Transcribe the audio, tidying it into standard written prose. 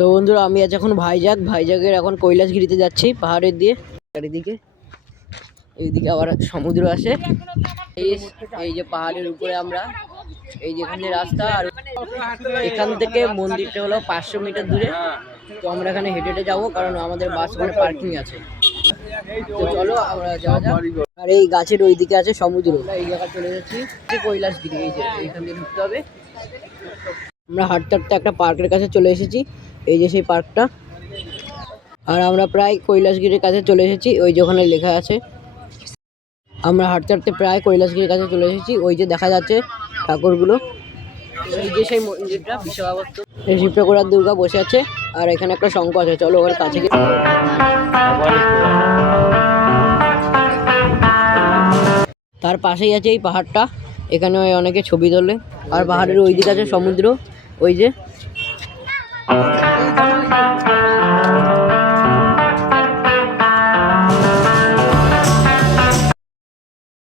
তো বন্ধুরা আমি আজ এখন ভাইজাগের এখন কৈলাসগিরিতে যাচ্ছি পাহাড়ের দিয়ে। চারিদিকে এইদিকে আবার সমুদ্র আছে। এই যে পাহাড়ের উপরে আমরা, এই যেখানে রাস্তা, আর এখান থেকে মন্দিরটা হলো 500 মিটার দূরে। তো আমরা এখানে হেঁটে হেঁটে যাবো, কারণ আমাদের বাস ওখানে পার্কিং আছে। তো চলো আমরা যাওয়া যাক। আর এই গাছের ওইদিকে আছে সমুদ্র। এই জায়গায় চলে যাচ্ছি কৈলাসগিরি। এই যে এখান দিয়ে ঢুকতে হবে। আমরা হাঁটতে হাঁটতে একটা পার্কের কাছে চলে এসেছি। এই যে সেই পার্কটা। আর আমরা প্রায় কৈলাসগিরির কাছে চলে এসেছি। ওই যে ওখানে লেখা আছে। আমরা হাঁটতে হাঁটতে প্রায় কৈলাসগিরির কাছে চলে এসেছি। ওই যে দেখা যাচ্ছে ঠাকুরগুলো। এই যে সেই মন্দিরটা বিশাখাপত্ত, এই শিব ঠাকুর আর দুর্গা বসে আছে। আর এখানে একটা শঙ্খ আছে। চলো ওর কাছে গিয়ে। তার পাশেই আছে এই পাহাড়টা। এখানে অনেকে ছবি তোলে। আর পাহাড়ের ওই দিকে আছে সমুদ্র। ওই যে